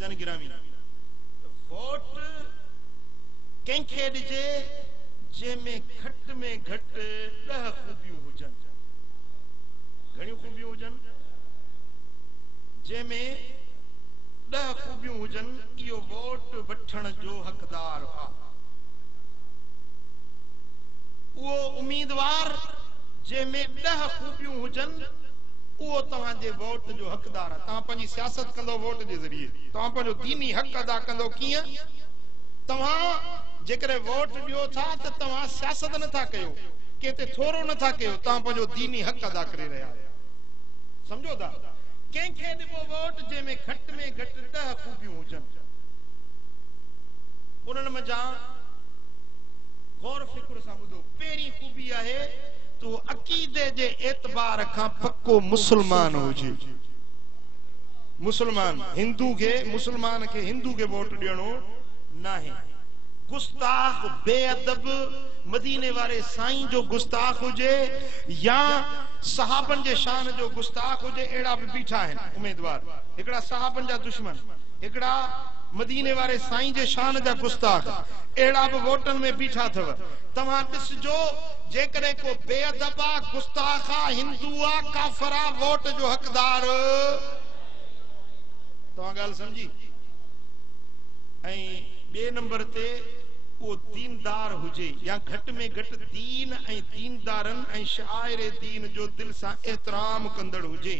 अजीजान गिरामी वोट कंहिंखे ॾिजे जंहिंमें घटि में घटि 10 खूबियूं हुजनि घणियूं खूबियूं हुजनि जंहिंमें 10 खूबियूं हुजनि इहो वोट वठण जो हक़दार आहे उहो उम्मीदवार जंहिंमें 10 खूबियूं हुजनि उहो तव्हांजे वोट जो हक़दार आहे तव्हां पंहिंजी सियासत कंदो वोट जे ज़रिए तव्हां पंहिंजो दीनी हक़ अदा कंदो कीअं तव्हां जेकॾहिं वोट ॾियो था त तव्हां सियासत नथा कयो कंहिं ते थोरो नथा कयो तव्हां पंहिंजो दीनी हक़ अदा करे रहिया आहियो सम्झो था कंहिंखे ॾिबो वोट जंहिंमें घटि में घटि 10 खूबियूं हुजनि उन्हनि मज़ा गौर फिक्र सां ॿुधो पहिरीं खूबी आहे तो अकीदे जे एतबार खां पक्को मुसलमान हुजे मुसलमान हिंदू के मुसलमान के हिंदू के वोट ॾियणो नाहे गुस्ताख बेअदब मदीने वारे साईं जो गुस्ताख हुजे या सहाबन जे शान जो गुस्ताख हुजे एड़ा भी बीठा आहिनि उम्मीदवार हिकड़ा सहाबन जा दुश्मन हिकड़ा मदीने वारे साईं जे शान जा गुस्ताख एड़ा भी वोटन में बीठा थव तव्हां ॾिसजो जेकॾहिं को बेअदबा गुस्ताखा हिंदुआ काफरा वोट जो हक़दार तव्हां ॻाल्हि समझी ऐं ॿिए नंबर ते वो दीनदार हुजे या घटि में घटि दीन ऐं दीनदारन ऐं शाइर दीन जो दिल सां एहतराम कंदड़ हुजे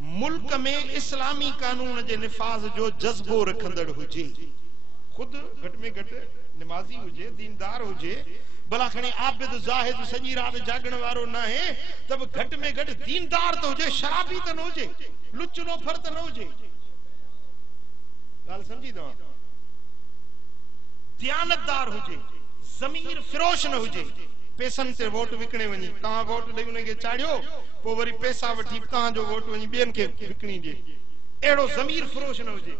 मुल्क में इस्लामी कानून जे निफाज जो जज्बो रखंदड़ हुजे खुद घटि में घटि नमाजी हुजे दीनदार हुजे भला खणी आबिद ज़ाहिद सॼी राति जागण वारो न आहे त बि घटि में घटि दीनदार त हुजे शराबी त न हुजे लुच लोफर त न हुजे ॻाल्हि सम्झी तव्हां दयानतदार हुजे ज़मीर फिरोश न हुजे पैसनि ते वोट विकणे वञी तव्हां वोट ॾेई उनखे चाढ़ियो पोइ वरी पैसा वठी तव्हांजो वोट वञी ॿियनि खे विकणी ॾे अहिड़ो ज़मीर फिरोश न हुजे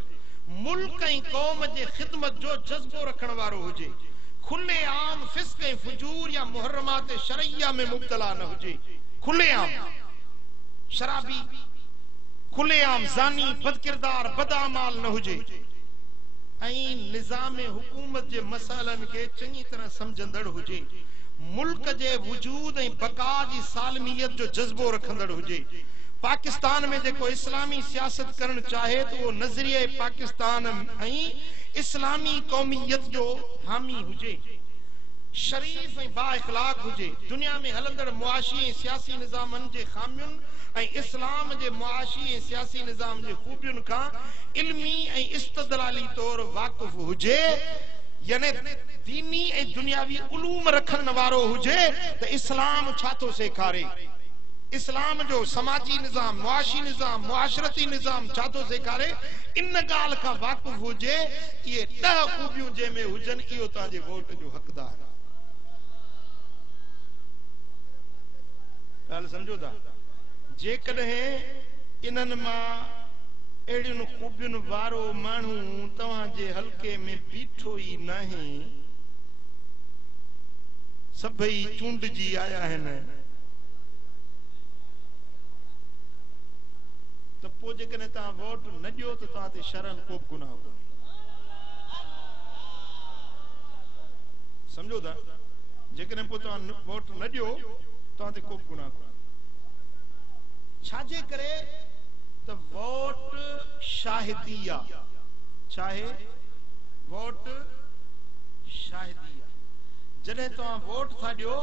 मुल्क ऐं क़ौम जे ख़िदमत जो जज़्बो रखण वारो हुजे खुले आम फिस्क ऐं फुजूर या मुहर्रमात शरइया में मुब्तला न हुजे खुले आम शराबी खुले आम ज़ानी बदकिरदार बदअमाल न हुजे ऐं निज़ाम हुकूमत जे मसइलनि खे चङी तरह समझंदड़ हुजे मुल्क जे वजूद ऐं बका जी सालमियत जो जज्बो रखंदड़ हुजे पाकिस्तान में जेको इस्लामी सियासत करण चाहे तो वो नजरिए पाकिस्तान ऐं इस्लामी कौमियत जो हामी हुजे शरीफ ऐं बा इखलाक हुजे दुनिया में हलंदड़ मुआशी ऐं सियासी निज़ामन जे खामियुनि ऐं इस्लाम जे मुआशी ऐं सियासी निज़ाम जे खूबियुनि खां इल्मी ऐं इस्तदलाली तौर वाक़िफ हुजे यानी दीनी ऐं दुनियावी उलूम रखण वारो हुजे त इस्लाम छा थो सेखारे इस्लाम जो समाजी निज़ाम मुआशी निज़ाम मुआशरती निज़ाम छा थो सेखारे इन ॻाल्हि खां वाक़िफ हुजे इहे 10 खूबियूं जंहिंमें हुजनि इहो तव्हांजे वोट जो हक़दार ॻाल्हि सम्झो था जेकॾहिं इन्हनि मां अहिड़ियुनि खूबियुनि वारो माण्हू तव्हांजे हल्के में बीठो ई नाहे सभई चूंडजी आया आहिनि त पोइ जेकॾहिं तव्हां वोट न ॾियो त तव्हां ते शरन को बि गुनाह कोन्हे सम्झो था जेकॾहिं पोइ तव्हां वोट न ॾियो तव्हां ते को बि गुनाह कोन्हे छाजे करे त वोट शाहिदी आहे चाहे वोट शाहिदी आहे जॾहिं तव्हां वोट था ॾियो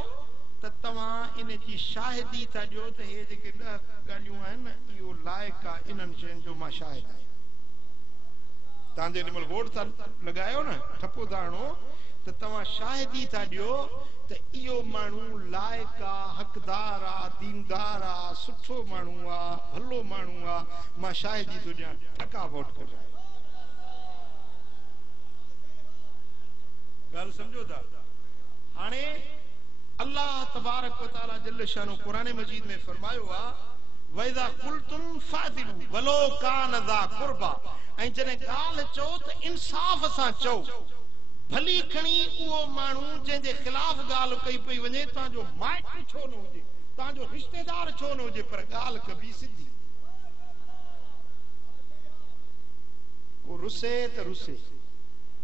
त तव्हां इन जी शाहिदी था ॾियो त हे जेके 10 ॻाल्हियूं आहिनि इहो लाइक़ आहे इन्हनि शयुनि जो मां शाहिद आहियां तव्हां जेॾी महिल वोट था लॻायो न ठपो था हणो त तव्हां शाहिदी था ॾियो त इहो माण्हू लाइक़ आहे हक़दार आहे दीनदार आहे सुठो माण्हू आहे भलो माण्हू आहे मां शाहिदी थो ॾियां टका वोट कर रहा ॻाल्हि सम्झो था हाणे अल्लाह तबारक व तआला जल्ल शानो कुरान मजीद में फरमायो आहे वइज़ा कुल्तुम फादिलू वलो कान ज़ा कुर्बा ऐं जॾहिं ॻाल्हि चओ त इंसाफ़ सां चओ भली खणी उहो माण्हू जंहिंजे ख़िलाफ़ ॻाल्हि कई पई वञे तव्हांजो माइट छो न हुजे तव्हांजो रिश्तेदार छो न हुजे पर ॻाल्हि कबी सिधी को रुसे त रुसे,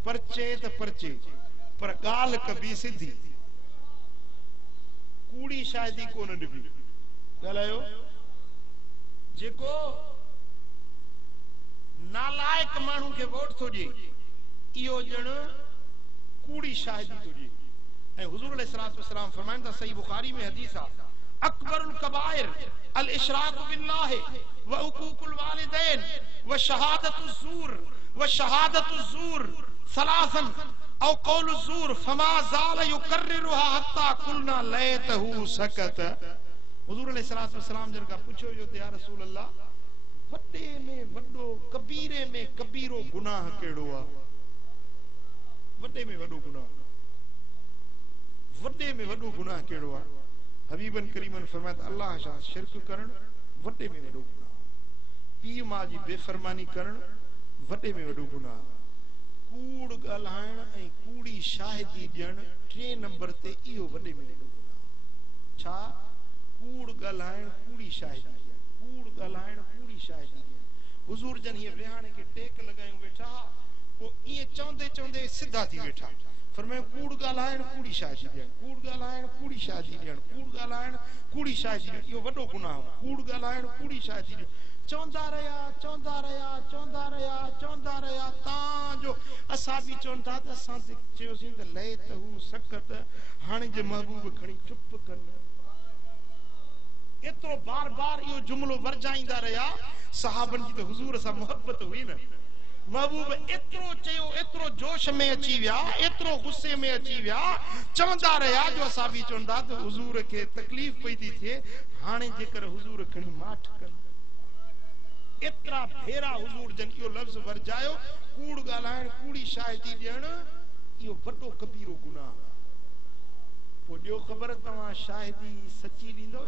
परचे त परचे, पर गाल कबी सिधी, कूड़ी शायदी कोन निभी। ॻाल्हायो जेको नालायक माण्हू खे वोट थो ॾिए इहो ॼण कूड़ी शायदी थो ॾिए। ऐं हुज़ूर अलैहिस्सलातु वस्सलाम फरमाइनि था, सही बुखारी में हदीस आहे, अकबरुल कबाइर अल इशराकु बिल्लाहि व उकूकुल वालिदैन व शहादतु ज़ूर सलासन औ कौलु ज़ूर फमा ज़ाल युकर्रिरुहा हत्ता कुलना लैतहु सकत। हुज़ूर अलैहिस्सलातु वस्सलाम जन खां पुछियो वियो त या रसूल अल्लाह, वॾे में वॾो कबीरे में कबीरो गुनाह कहिड़ो आहे? वॾे में वॾो गुनाह, वॾे में वॾो गुनाह कहिड़ो आहे? हबीबन करीमन फरमाया त अल्लाह सां शिरक करण वॾे में वॾो गुनाह, पीउ मां जी बेफ़रमानी करण वॾे में वॾो गुनाह, कूड़ ॻाल्हाइण ऐं कूड़ी शाहिदी ॾियण 3 नंबर ते इहो वॾे में वॾो गुनाह। छा? कूड़ ॻाल्हाइण, कूड़ी शाहिदी ॾियण, कूड़ ॻाल्हाइण, कूड़ी शाहिदी ॾियण। हुज़ूर जन हीअ विहाणे खे टेक लॻायूं वेठा, पोइ ईअं चवंदे चवंदे सिधा थी वेठा। फरमायो कूड़ ॻाल्हाइण, कूड़ी शाहिदी ॾियण, कूड़ ॻाल्हाइण, कूड़ी शाहिदी ॾियण, कूड़ ॻाल्हाइण, कूड़ी शाहिदी ॾियण, इहो वॾो गुनाह हो। कूड़ ॻाल्हाइण, कूड़ी शाहिदी ॾियण। चवंदा रहिया तव्हांजो असां बि चवनि था त असां चयोसीं त लहे त हू सकत, हाणे जे महबूब खणी चुप कनि। एतिरो बार बार इहो जुमिलो वरजाईंदा रहिया। सहाबनि जी त हुज़ूर सां मोहबत हुई न। महबूब एतिरो चयो, एतिरो जोश में अची विया, एतिरो गुस्से में अची विया, चवंदा रहिया जो असां बि चवंदा त हुज़ूर खे तकलीफ़ पई थी थिए, हाणे जेकर हुज़ूर खणी माठ कनि। एतिरा भेरा हुज़ूर जन इहो लफ़्ज़ वरजायो, कूड़ ॻाल्हाइण, कूड़ी शाहिदी ॾियण, इहो वॾो कबीरो गुनाह। पोइ ॾियो ख़बर, तव्हां शाहिदी सची ॾींदो